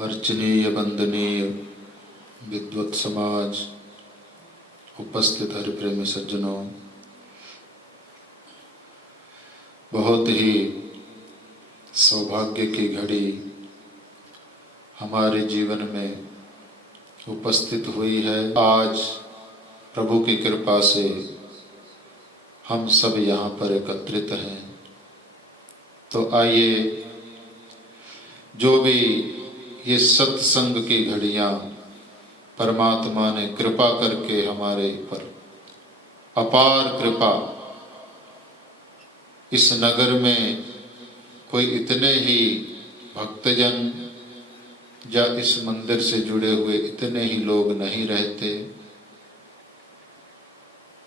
वर्चनीय वंदनीय विद्वत समाज, उपस्थित हरिप्रेमी सज्जनों, बहुत ही सौभाग्य की घड़ी हमारे जीवन में उपस्थित हुई है। आज प्रभु की कृपा से हम सब यहाँ पर एकत्रित हैं। तो आइए, जो भी ये सत्संग की घड़ियाँ परमात्मा ने कृपा करके हमारे पर अपार कृपा, इस नगर में कोई इतने ही भक्तजन या इस मंदिर से जुड़े हुए इतने ही लोग नहीं रहते,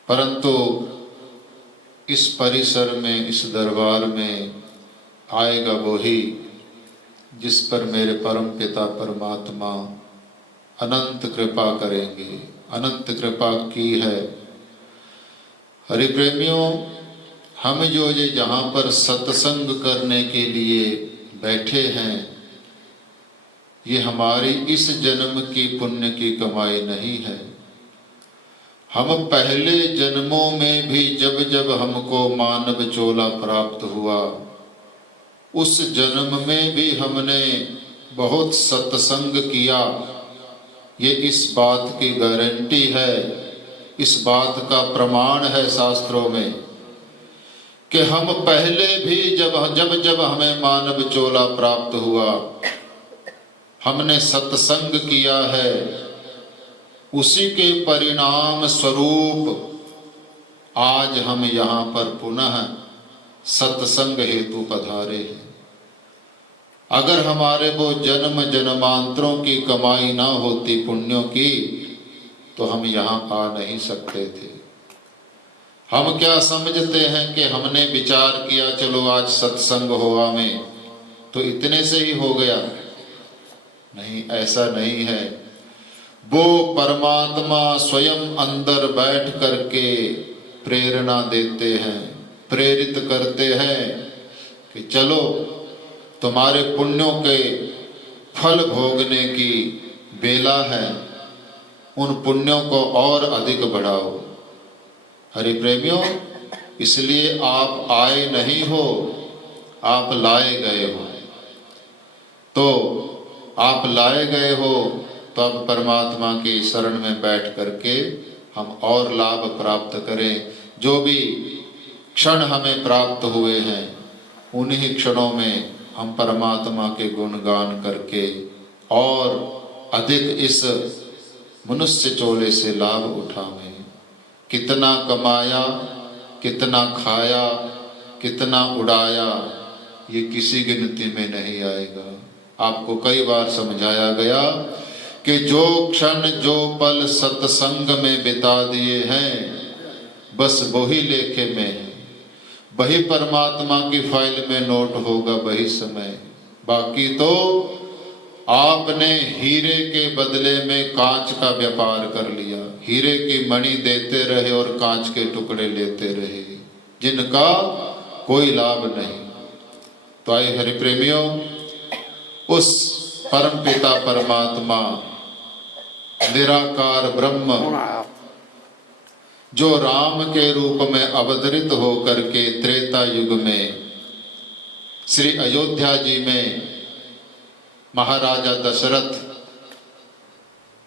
परंतु इस परिसर में, इस दरबार में आएगा वही जिस पर मेरे परम पिता परमात्मा अनंत कृपा करेंगे। अनंत कृपा की है। हरि प्रेमियों, हम जो ये जहाँ पर सत्संग करने के लिए बैठे हैं, ये हमारी इस जन्म की पुण्य की कमाई नहीं है। हम पहले जन्मों में भी जब जब हमको मानव चोला प्राप्त हुआ, उस जन्म में भी हमने बहुत सत्संग किया। ये इस बात की गारंटी है, इस बात का प्रमाण है शास्त्रों में कि हम पहले भी जब हमें मानव चोला प्राप्त हुआ, हमने सत्संग किया है। उसी के परिणाम स्वरूप आज हम यहाँ पर पुनः सत्संग हेतु पधारे हैं। अगर हमारे वो जन्म जन्मांतरों की कमाई ना होती पुण्यों की, तो हम यहाँ आ नहीं सकते थे। हम क्या समझते हैं कि हमने विचार किया चलो आज सत्संग हुआ में तो इतने से ही हो गया। नहीं, ऐसा नहीं है। वो परमात्मा स्वयं अंदर बैठ करके प्रेरणा देते हैं, प्रेरित करते हैं कि चलो तुम्हारे पुण्यों के फल भोगने की बेला है, उन पुण्यों को और अधिक बढ़ाओ। हरि प्रेमियों, इसलिए आप आए नहीं हो, आप लाए गए हो। तो आप लाए गए हो तो अब परमात्मा की शरण में बैठ करके हम और लाभ प्राप्त करें। जो भी क्षण हमें प्राप्त हुए हैं, उन्हीं क्षणों में हम परमात्मा के गुणगान करके और अधिक इस मनुष्य चोले से लाभ उठावें। कितना कमाया, कितना खाया, कितना उड़ाया, ये किसी गिनती में नहीं आएगा। आपको कई बार समझाया गया कि जो क्षण जो पल सत्संग में बिता दिए हैं, बस वही लेखे में है, वही परमात्मा की फाइल में नोट होगा वही समय। बाकी तो आपने हीरे के बदले में कांच का व्यापार कर लिया। हीरे की मणि देते रहे और कांच के टुकड़े लेते रहे, जिनका कोई लाभ नहीं। तो आए हरि प्रेमियों, उस परम पिता परमात्मा निराकार ब्रह्म जो राम के रूप में अवतरित होकर के त्रेता युग में श्री अयोध्या जी में महाराजा दशरथ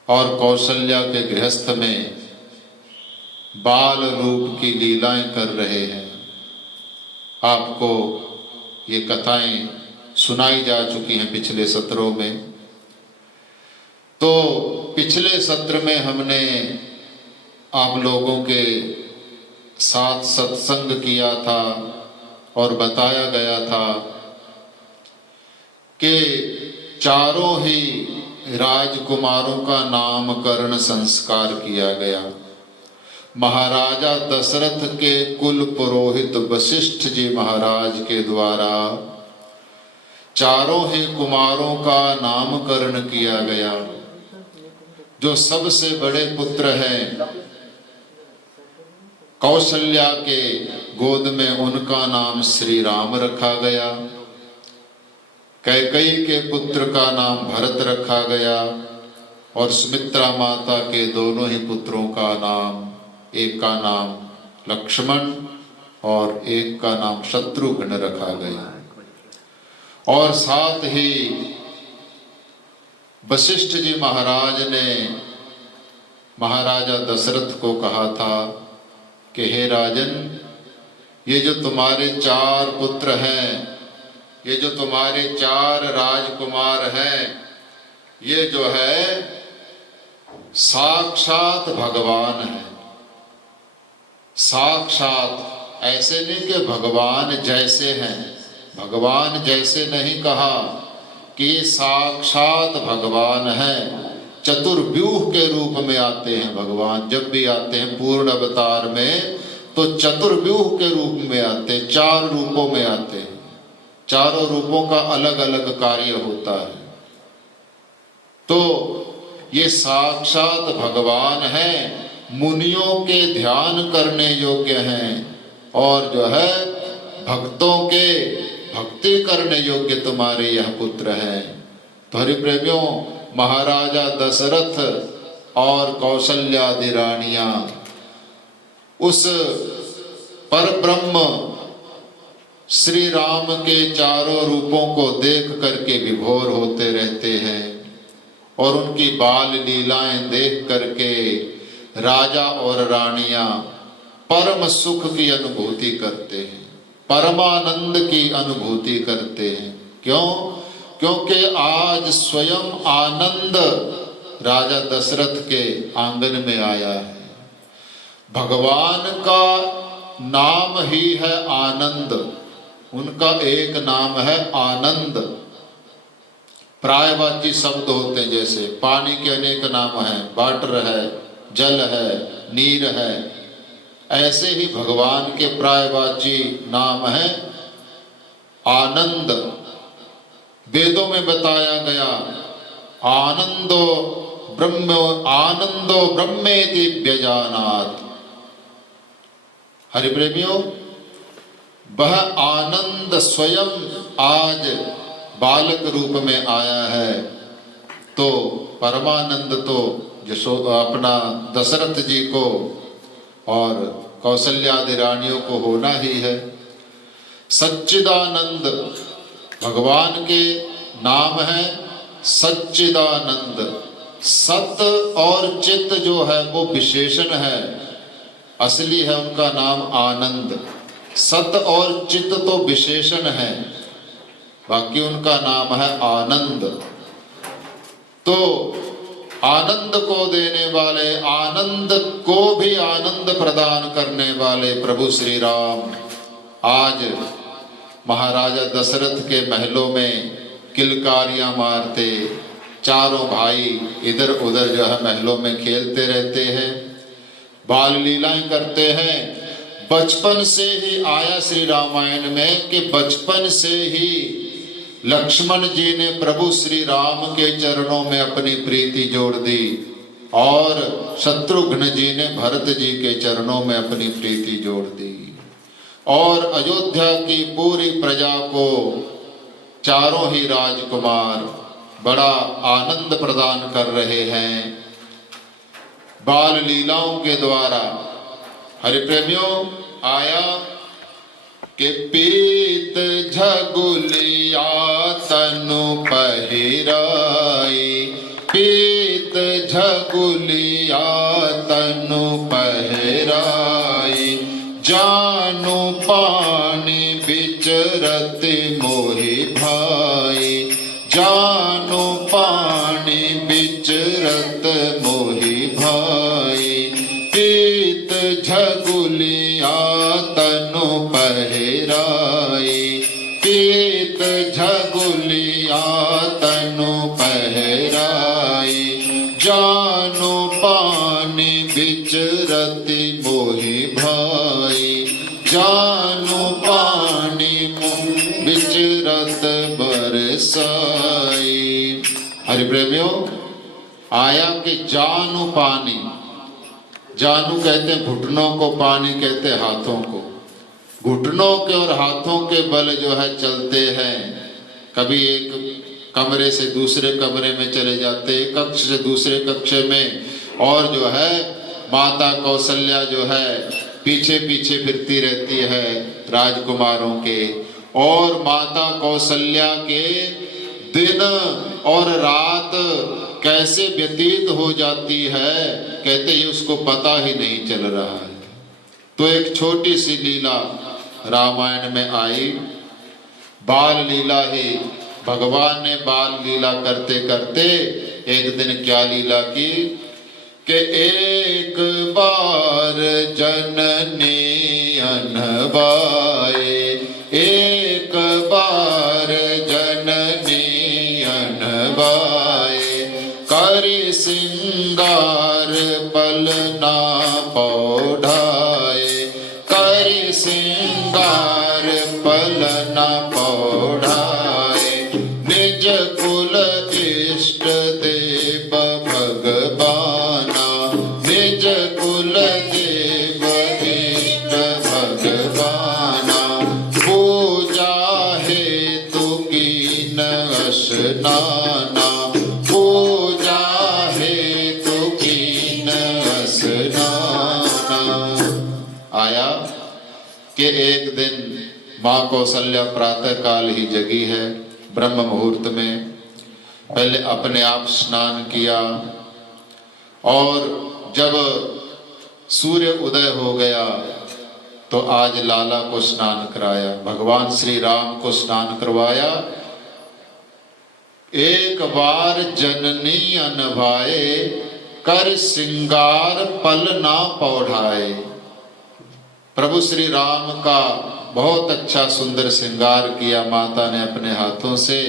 और कौशल्या के गृहस्थ में बाल रूप की लीलाएं कर रहे हैं। आपको ये कथाएं सुनाई जा चुकी हैं पिछले सत्रों में। तो पिछले सत्र में हमने आप लोगों के साथ सत्संग किया था और बताया गया था कि चारों ही राजकुमारों का नामकरण संस्कार किया गया। महाराजा दशरथ के कुल पुरोहित वशिष्ठ जी महाराज के द्वारा चारों ही कुमारों का नामकरण किया गया। जो सबसे बड़े पुत्र हैं कौशल्या के गोद में, उनका नाम श्री राम रखा गया। कैकेयी के पुत्र का नाम भरत रखा गया और सुमित्रा माता के दोनों ही पुत्रों का नाम, एक का नाम लक्ष्मण और एक का नाम शत्रुघ्न रखा गया। और साथ ही वशिष्ठ जी महाराज ने महाराजा दशरथ को कहा था कि हे राजन, ये जो तुम्हारे 4 पुत्र हैं, ये जो तुम्हारे 4 राजकुमार हैं, ये जो है साक्षात भगवान है। साक्षात ऐसे नहीं कि भगवान जैसे हैं, भगवान जैसे नहीं कहा कि ये साक्षात भगवान है। चतुर्व्यूह के रूप में आते हैं भगवान, जब भी आते हैं पूर्ण अवतार में तो चतुर्व्यूह के रूप में आते हैं, 4 रूपों में आते हैं। चारों रूपों का अलग अलग कार्य होता है। तो ये साक्षात भगवान है, मुनियों के ध्यान करने योग्य हैं और जो है भक्तों के भक्ति करने योग्य तुम्हारे यह पुत्र हैं। तो हरि प्रेमियों, महाराजा दशरथ और कौशल्यादि रानियां उस परब्रह्म श्री राम के चारों रूपों को देख करके विभोर होते रहते हैं और उनकी बाल लीलाएं देख करके राजा और रानियां परम सुख की अनुभूति करते हैं, परमानंद की अनुभूति करते हैं। क्यों? क्योंकि आज स्वयं आनंद राजा दशरथ के आंगन में आया है। भगवान का नाम ही है आनंद, उनका एक नाम है आनंद। प्रायवाची शब्द होते हैं, जैसे पानी के अनेक नाम हैं, वाटर है, जल है, नीर है, ऐसे ही भगवान के प्रायवाची नाम है आनंद। वेदों में बताया गया आनंदो ब्रह्मेति व्यजानात्। हरि प्रेमियों, वह आनंद स्वयं आज बालक रूप में आया है। तो परमानंद तो अपना दशरथ जी को और कौशल्यादि रानियों को होना ही है। सच्चिदानंद भगवान के नाम है, सच्चिदानंद। सत और चित जो है वो विशेषण है, असली है उनका नाम आनंद। सत और चित तो विशेषण है, बाकी उनका नाम है आनंद। तो आनंद को देने वाले, आनंद को भी आनंद प्रदान करने वाले प्रभु श्री राम आज महाराजा दशरथ के महलों में किलकारियां मारते, चारों भाई इधर उधर जो है महलों में खेलते रहते हैं, बाल लीलाएं करते हैं। बचपन से ही आया श्री रामायण में कि बचपन से ही लक्ष्मण जी ने प्रभु श्री राम के चरणों में अपनी प्रीति जोड़ दी और शत्रुघ्न जी ने भरत जी के चरणों में अपनी प्रीति जोड़ दी। और अयोध्या की पूरी प्रजा को चारों ही राजकुमार बड़ा आनंद प्रदान कर रहे हैं बाल लीलाओं के द्वारा। हरि प्रेमियों, आया कि पीत झगुलिया तनु पहिराई, पीत झगुलिया तनु पहिराई, जानु पानी बिचरत मोहि भाई, जानु पानी बिचरत मोहि भाई, पीत झगुलिया तनु पहिराई, पीत झगुलिया तनु पहिराई, जानु पानी बिचरति मोहि भाई, जानु पानी बिचरत बरसाई। हरि प्रेमियों, आया कि जानु पानी, जानु कहते हैं घुटनों को, पानी कहते हैं हाथों को। घुटनों के और हाथों के बल जो है चलते हैं, कभी एक कमरे से दूसरे कमरे में चले जाते, कक्ष से दूसरे कक्ष में, और जो है माता कौशल्या जो है पीछे पीछे फिरती रहती है राजकुमारों के। और माता कौशल्या के दिन और रात कैसे व्यतीत हो जाती है, कहते ही उसको पता ही नहीं चल रहा है। तो एक छोटी सी लीला रामायण में आई, बाल लीला ही। भगवान ने बाल लीला करते करते एक दिन क्या लीला की कि एक बार जननी अनबाए, एक बार जननी अनबाए, कर सिंगार पलना पौढ़ाए, कर सिंगार पलना पौढ़ाए, निज कुल इष्ट देव भगवाना, निज कुल देव इष्ट भगवाना, पूजा हेतु कीन स्नाना, पूजा हेतु कीन स्नाना। आया कि एक दिन माँ कौशल्या प्रातः काल ही जगी है, ब्रह्म मुहूर्त में। पहले अपने आप स्नान किया, और जब सूर्य उदय हो गया तो आज लाला को स्नान कराया, भगवान श्री राम को स्नान करवाया। एक बार जननी अनभाए, कर सिंगार पल ना पौढ़ाए। प्रभु श्री राम का बहुत अच्छा सुंदर श्रृंगार किया माता ने अपने हाथों से,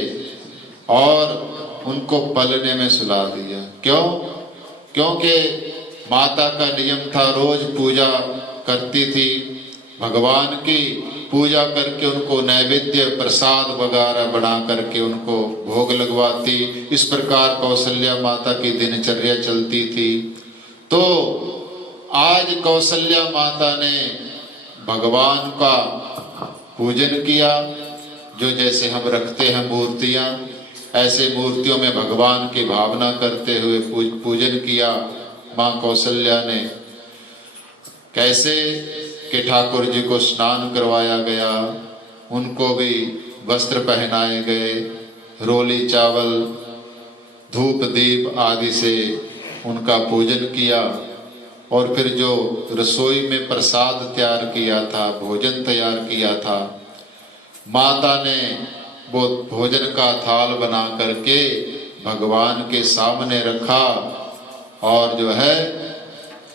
और उनको पलने में सुला दिया। क्यों? क्योंकि माता का नियम था, रोज पूजा करती थी भगवान की, पूजा करके उनको नैवेद्य प्रसाद वगैरह बना करके उनको भोग लगवाती। इस प्रकार कौशल्या माता की दिनचर्या चलती थी। तो आज कौशल्या माता ने भगवान का पूजन किया, जो जैसे हम रखते हैं मूर्तियां, ऐसे मूर्तियों में भगवान की भावना करते हुए पूजन किया माँ कौशल्या ने। कैसे कि ठाकुर जी को स्नान करवाया गया, उनको भी वस्त्र पहनाए गए, रोली चावल धूप दीप आदि से उनका पूजन किया, और फिर जो रसोई में प्रसाद तैयार किया था, भोजन तैयार किया था, माता ने वो भोजन का थाल बना करके भगवान के सामने रखा, और जो है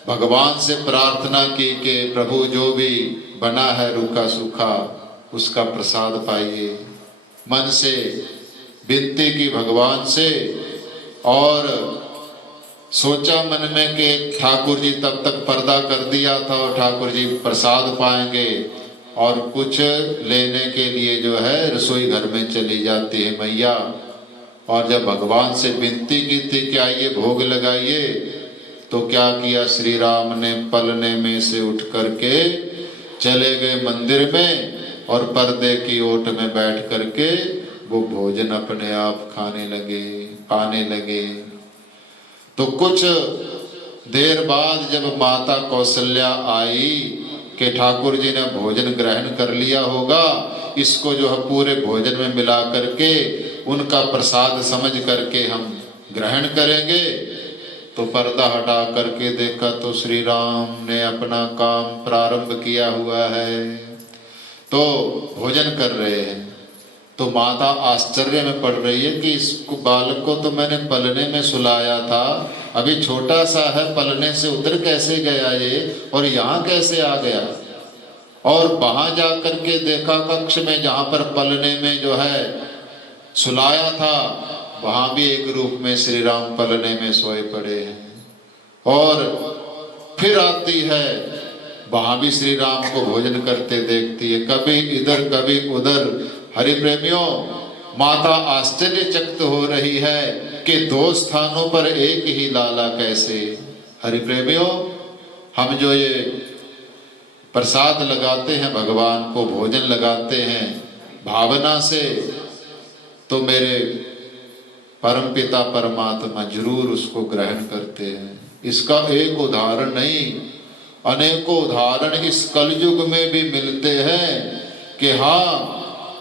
भगवान से प्रार्थना की कि प्रभु जो भी बना है रूखा सूखा उसका प्रसाद पाइए। मन से विनती की भगवान से, और सोचा मन में कि ठाकुर जी तब तक पर्दा कर दिया था और ठाकुर जी प्रसाद पाएंगे, और कुछ लेने के लिए जो है रसोई घर में चली जाती है मैया। और जब भगवान से विनती की थी कि आइए भोग लगाइए, तो क्या किया श्री राम ने, पलने में से उठ करके चले गए मंदिर में, और पर्दे की ओट में बैठ करके वो भोजन अपने आप खाने लगे, पाने लगे। तो कुछ देर बाद जब माता कौशल्या आई कि ठाकुर जी ने भोजन ग्रहण कर लिया होगा, इसको जो है पूरे भोजन में मिला करके उनका प्रसाद समझ करके हम ग्रहण करेंगे, तो पर्दा हटा करके देखा तो श्री राम ने अपना काम प्रारंभ किया हुआ है, तो भोजन कर रहे हैं। तो माता आश्चर्य में पड़ रही है कि इसको बालक को तो मैंने पलने में सुलाया था, अभी छोटा सा है, पलने से उतर कैसे गया ये, और यहाँ कैसे आ गया। और वहां जा करके देखा कक्ष में जहां पर पलने में जो है सुलाया था, वहां भी एक रूप में श्री राम पलने में सोए पड़े हैं। और फिर आती है, वहां भी श्री राम को भोजन करते देखती है, कभी इधर कभी उधर। हरि प्रेमियों, माता आश्चर्यचकित हो रही है कि दो स्थानों पर एक ही लाला कैसे। हरि प्रेमियों, हम जो ये प्रसाद लगाते हैं भगवान को, भोजन लगाते हैं भावना से, तो मेरे परमपिता परमात्मा जरूर उसको ग्रहण करते हैं। इसका एक उदाहरण नहीं, अनेकों उदाहरण इस कलयुग में भी मिलते हैं कि हाँ,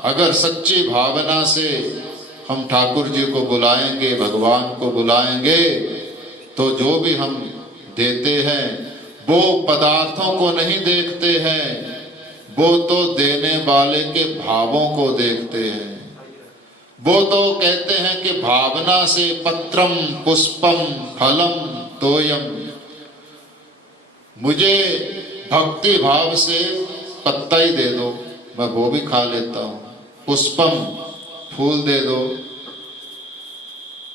अगर सच्ची भावना से हम ठाकुर जी को बुलाएंगे, भगवान को बुलाएंगे, तो जो भी हम देते हैं वो पदार्थों को नहीं देखते हैं, वो तो देने वाले के भावों को देखते हैं। वो तो कहते हैं कि भावना से पत्रम पुष्पम फलम तोयम, मुझे भक्ति भाव से पत्ता ही दे दो, मैं वो भी खा लेता हूँ। पुष्पम फूल दे दो,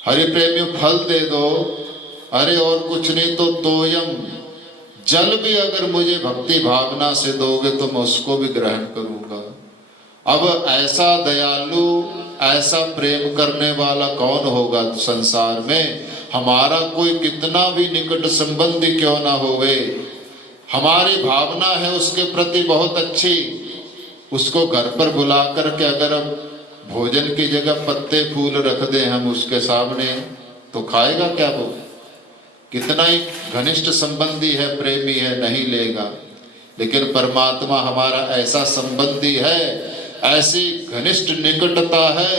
हरि प्रेमियों फल दे दो, अरे और कुछ नहीं तो तोयम जल भी अगर मुझे भक्ति भावना से दोगे तो मैं उसको भी ग्रहण करूंगा। अब ऐसा दयालु, ऐसा प्रेम करने वाला कौन होगा संसार में? हमारा कोई कितना भी निकट संबंधी क्यों ना होवे, हमारी भावना है उसके प्रति बहुत अच्छी, उसको घर पर बुला करके अगर भोजन की जगह पत्ते फूल रख दें हम उसके सामने, तो खाएगा क्या वो? कितना ही घनिष्ठ संबंधी है, प्रेमी है, नहीं लेगा। लेकिन परमात्मा हमारा ऐसा संबंधी है, ऐसी घनिष्ठ निकटता है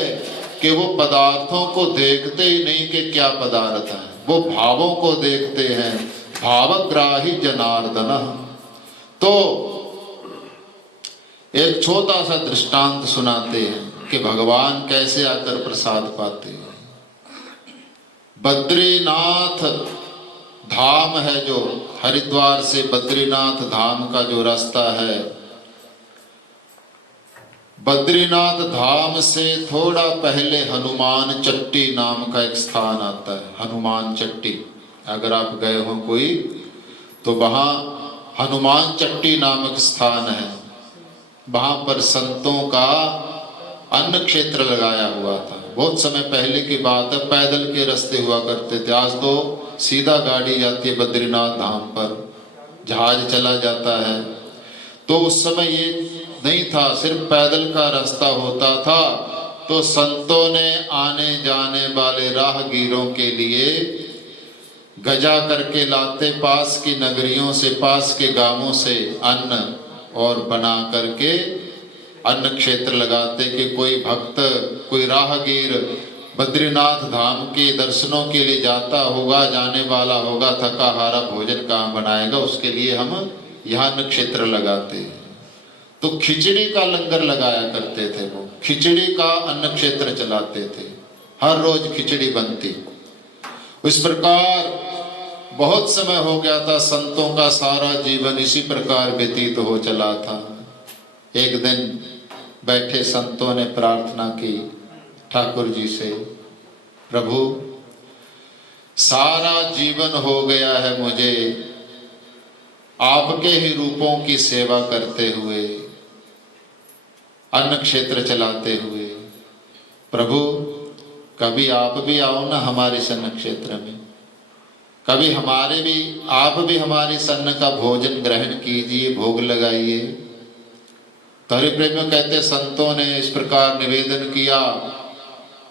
कि वो पदार्थों को देखते ही नहीं कि क्या पदार्थ है, वो भावों को देखते हैं। भावग्राही जनार्दन। तो एक छोटा सा दृष्टांत सुनाते हैं कि भगवान कैसे आकर प्रसाद पाते हैं। बद्रीनाथ धाम है, जो हरिद्वार से बद्रीनाथ धाम का जो रास्ता है, बद्रीनाथ धाम से थोड़ा पहले हनुमान चट्टी नाम का एक स्थान आता है। हनुमान चट्टी, अगर आप गए हो कोई तो वहाँ हनुमान चट्टी नामक स्थान है। वहाँ पर संतों का अन्न क्षेत्र लगाया हुआ था। बहुत समय पहले की बात है, पैदल के रास्ते हुआ करते थे। आज तो सीधा गाड़ी जाती है बद्रीनाथ धाम पर, जहाज चला जाता है। तो उस समय ये नहीं था, सिर्फ पैदल का रास्ता होता था। तो संतों ने आने जाने वाले राहगीरों के लिए गजा करके लाते, पास की नगरियों से, पास के गांवों से अन्न, और बना करके अन्न क्षेत्र लगाते कि कोई भक्त, कोई राहगीर बद्रीनाथ धाम के दर्शनों के लिए जाता होगा, जाने वाला होगा, थका हारा भोजन कहाँ बनाएगा, उसके लिए हम यहाँ अन्न क्षेत्र लगाते हैं। तो खिचड़ी का लंगर लगाया करते थे वो, खिचड़ी का अन्न क्षेत्र चलाते थे, हर रोज खिचड़ी बनती। इस प्रकार बहुत समय हो गया था, संतों का सारा जीवन इसी प्रकार व्यतीत हो चला था। एक दिन बैठे संतों ने प्रार्थना की ठाकुर जी से, प्रभु सारा जीवन हो गया है मुझे आपके ही रूपों की सेवा करते हुए, अन्न क्षेत्र चलाते हुए। प्रभु कभी आप भी आओ ना हमारे अन्न क्षेत्र में, कभी आप भी हमारे अन्न का भोजन ग्रहण कीजिए, भोग लगाइए। तो हरि प्रेमियों कहते संतों ने इस प्रकार निवेदन किया,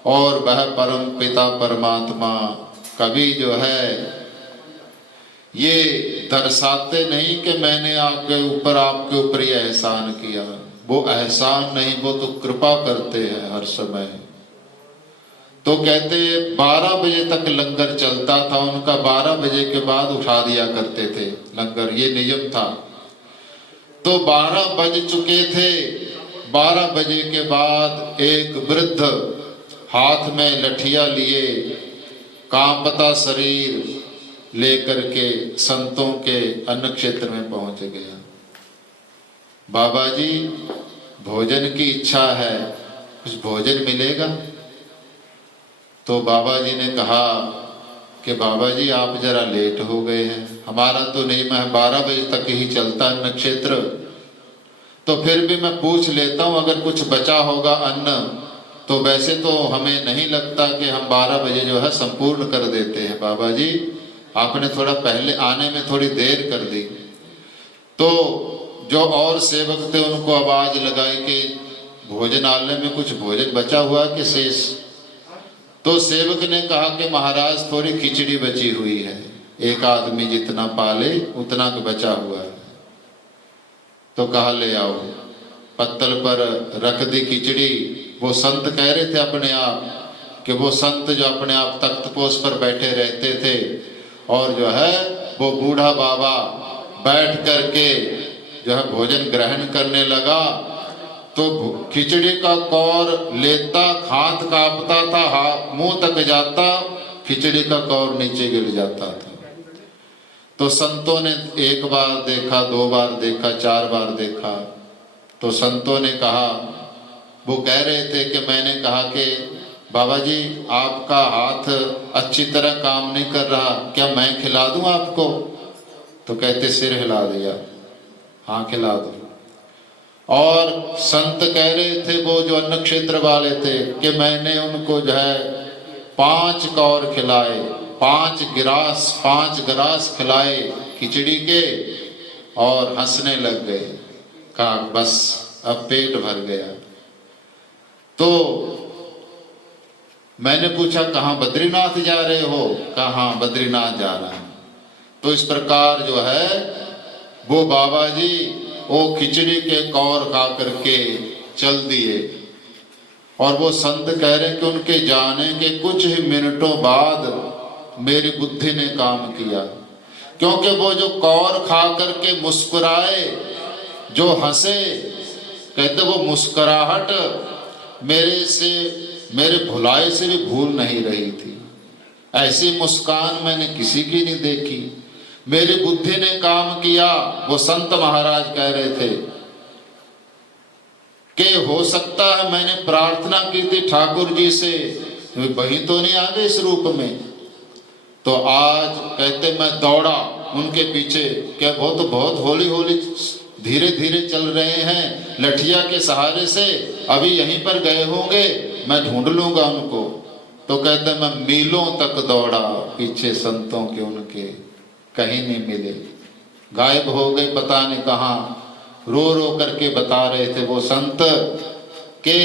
और वह परम पिता परमात्मा कभी जो है ये दर्शाते नहीं कि मैंने आपके ऊपर ये एहसान किया। वो एहसान नहीं, वो तो कृपा करते हैं हर समय। तो कहते 12 बजे तक लंगर चलता था उनका, 12 बजे के बाद उठा दिया करते थे लंगर, ये नियम था। तो 12 बज चुके थे, 12 बजे के बाद एक वृद्ध हाथ में लठिया लिए, कांपता शरीर लेकर के संतों के अन्न क्षेत्र में पहुंच गया। बाबा जी भोजन की इच्छा है, कुछ भोजन मिलेगा? तो बाबा जी ने कहा कि बाबा जी आप जरा लेट हो गए हैं, हमारा तो नहीं, मैं 12 बजे तक ही चलता अन्न क्षेत्र, तो फिर भी मैं पूछ लेता हूँ अगर कुछ बचा होगा अन्न, तो वैसे तो हमें नहीं लगता कि हम 12 बजे जो है संपूर्ण कर देते हैं। बाबा जी आपने थोड़ा पहले आने में थोड़ी देर कर दी। तो जो और सेवक थे उनको आवाज लगाई कि भोजनालय में कुछ भोजन बचा हुआ कि शेष? तो सेवक ने कहा कि महाराज थोड़ी खिचड़ी बची हुई है, एक आदमी जितना पाले उतना तो बचा हुआ है। तो कहा ले आओ। पत्तल पर रख दी खिचड़ी। वो संत कह रहे थे अपने आप कि वो संत जो अपने आप तख्तपोष पर बैठे रहते थे और जो है वो बूढ़ा बाबा बैठ करके जो है भोजन ग्रहण करने लगा तो खिचड़ी का कौर लेता, हाथ कांपता था, हाथ मुंह तक जाता, खिचड़ी का कौर नीचे गिर जाता था। तो संतों ने एक बार देखा, दो बार देखा, चार बार देखा। तो संतों ने कहा, वो कह रहे थे कि मैंने कहा कि बाबा जी आपका हाथ अच्छी तरह काम नहीं कर रहा, क्या मैं खिला दूं आपको? तो कहते सिर हिला दिया, हाँ खिला दो। और संत कह रहे थे वो जो अन्न क्षेत्र वाले थे कि मैंने उनको जो है 5 कौर खिलाए, 5 गिलास खिलाए खिचड़ी के और हंसने लग गए। कहा बस अब पेट भर गया। तो मैंने पूछा कहाँ बद्रीनाथ जा रहे हो? कहा हाँ बद्रीनाथ जा रहा हूं। तो इस प्रकार जो है वो बाबा जी वो खिचड़ी के कौर खा करके चल दिए। और वो संत कह रहे कि उनके जाने के कुछ ही मिनटों बाद मेरी बुद्धि ने काम किया, क्योंकि वो जो कौर खा करके मुस्कुराए, जो हंसे, कहते वो मुस्कुराहट मेरे भुलाए से भी भूल नहीं रही थी। ऐसी मुस्कान मैंने किसी की नहीं देखी। मेरी बुद्धि ने काम किया। वो संत महाराज कह रहे थे कि हो सकता है मैंने प्रार्थना की थी ठाकुर जी से, वही तो नहीं आ गए इस रूप में। तो आज कहते मैं दौड़ा उनके पीछे, क्या वो तो बहुत हौली हौली धीरे धीरे चल रहे हैं, लठिया के सहारे से अभी यहीं पर गए होंगे, मैं ढूंढ लूंगा उनको। तो कहते मैं मीलों तक दौड़ा पीछे संतों के, उनके कहीं नहीं मिले, गायब हो गए पता नहीं कहाँ। रो रो करके बता रहे थे वो संत कि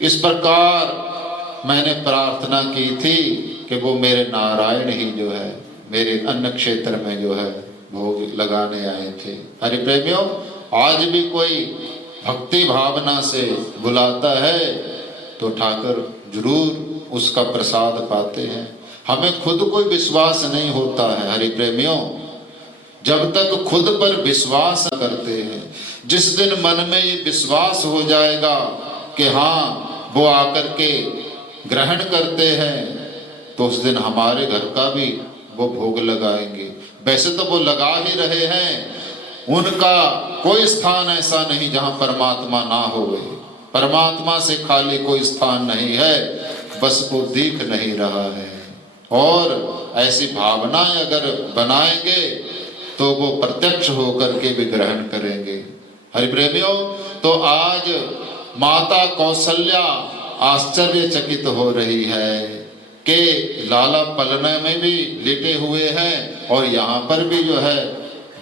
इस प्रकार मैंने प्रार्थना की थी कि वो मेरे नारायण ही जो है मेरे अन्न क्षेत्र में जो है भोग लगाने आए थे। हरि प्रेमियों, आज भी कोई भक्ति भावना से बुलाता है तो ठाकुर जरूर उसका प्रसाद पाते हैं। हमें खुद कोई विश्वास नहीं होता है हरि प्रेमियों, जब तक खुद पर विश्वास करते हैं। जिस दिन मन में ये विश्वास हो जाएगा कि हाँ वो आकर के ग्रहण करते हैं, तो उस दिन हमारे घर का भी वो भोग लगाएंगे। वैसे तो वो लगा ही रहे हैं, उनका कोई स्थान ऐसा नहीं जहां परमात्मा ना हो। परमात्मा से खाली कोई स्थान नहीं है, बस वो दिख नहीं रहा है। और ऐसी भावनाएं अगर बनाएंगे तो वो प्रत्यक्ष होकर के भी ग्रहण करेंगे। हरि प्रेमियों, तो आज माता कौशल्या आश्चर्यचकित हो रही है कि लाला पलने में भी लेटे हुए हैं और यहाँ पर भी जो है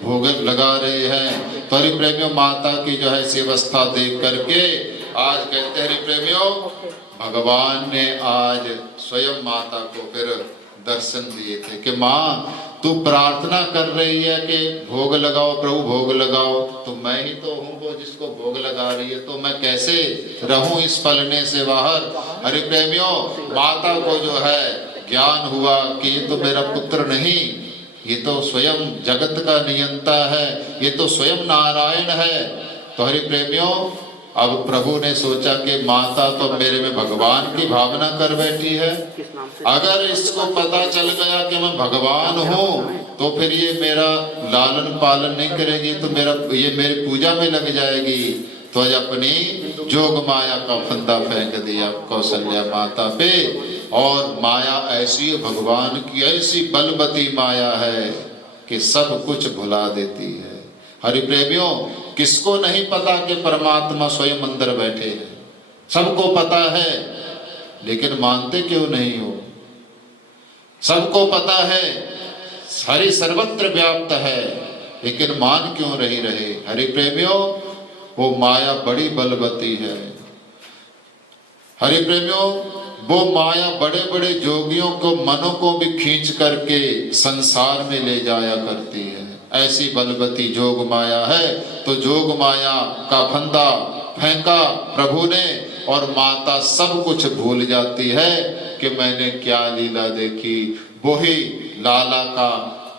भोग लगा रहे हैं। तो हरि प्रेमियों, माता की जो है इस अवस्था देख करके आज कहते हैं हरि प्रेमियों, भगवान ने आज स्वयं माता को फिर दर्शन दिए थे कि माँ तू प्रार्थना कर रही है कि भोग लगाओ प्रभु भोग लगाओ, तो मैं ही तो हूँ वो जिसको भोग लगा रही है, तो मैं कैसे रहूं इस पलने से बाहर। हरि प्रेमियों, माता को जो है ज्ञान हुआ कि ये तो मेरा पुत्र नहीं, ये तो स्वयं जगत का नियंता है, ये तो स्वयं नारायण है। तो हरि प्रेमियों, अब प्रभु ने सोचा कि माता तो मेरे में भगवान की भावना कर बैठी है, अगर इसको पता चल गया कि मैं भगवान हूँ तो फिर ये मेरा लालन पालन नहीं करेगी, तो ये मेरी पूजा में लग जाएगी। तो आज अपनी जोग माया का फंदा फेंक दिया कौशल्या माता पे। और माया ऐसी भगवान की ऐसी बलवती माया है कि सब कुछ भुला देती है। हरि प्रेमियों, किसको नहीं पता कि परमात्मा स्वयं अंदर बैठे हैं? सबको पता है, लेकिन मानते क्यों नहीं हो? सबको पता है हरि सर्वत्र व्याप्त है, लेकिन मान क्यों नहीं रहे? हरि प्रेमियों, वो माया बड़ी बलवती है। हरि प्रेमियों, वो माया बड़े बड़े जोगियों को, मनों को भी खींच करके संसार में ले जाया करती है। ऐसी बलवती जोग माया है। तो जोग माया का फंदा फेंका प्रभु ने और माता सब कुछ भूल जाती है कि मैंने क्या लीला देखी। वही लाला का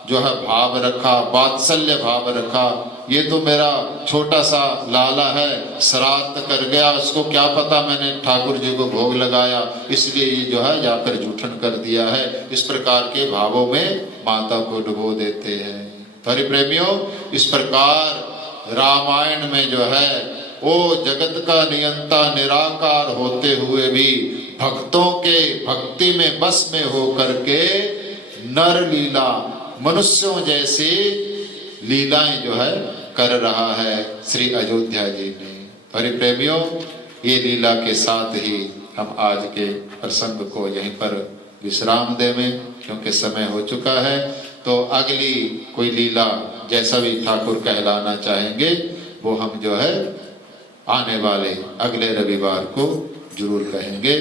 जो है भाव रखा, वात्सल्य भाव रखा। ये तो मेरा छोटा सा लाला है, श्राद्ध कर गया, उसको क्या पता मैंने ठाकुर जी को भोग लगाया, इसलिए ये जो है जाकर जूठन कर दिया है। इस प्रकार के भावों में माता को डुबो देते हैं। हरि प्रेमियों, इस प्रकार रामायण में जो है वो जगत का नियंता निराकार होते हुए भी भक्तों के भक्ति में बस में होकर के नर लीला, मनुष्यों जैसी लीलाएं जो है कर रहा है श्री अयोध्या जी में। हरि प्रेमियों, ये लीला के साथ ही हम आज के प्रसंग को यहीं पर विश्राम देवें, क्योंकि समय हो चुका है। तो अगली कोई लीला जैसा भी ठाकुर कहलाना चाहेंगे वो हम जो है आने वाले अगले रविवार को जरूर कहेंगे।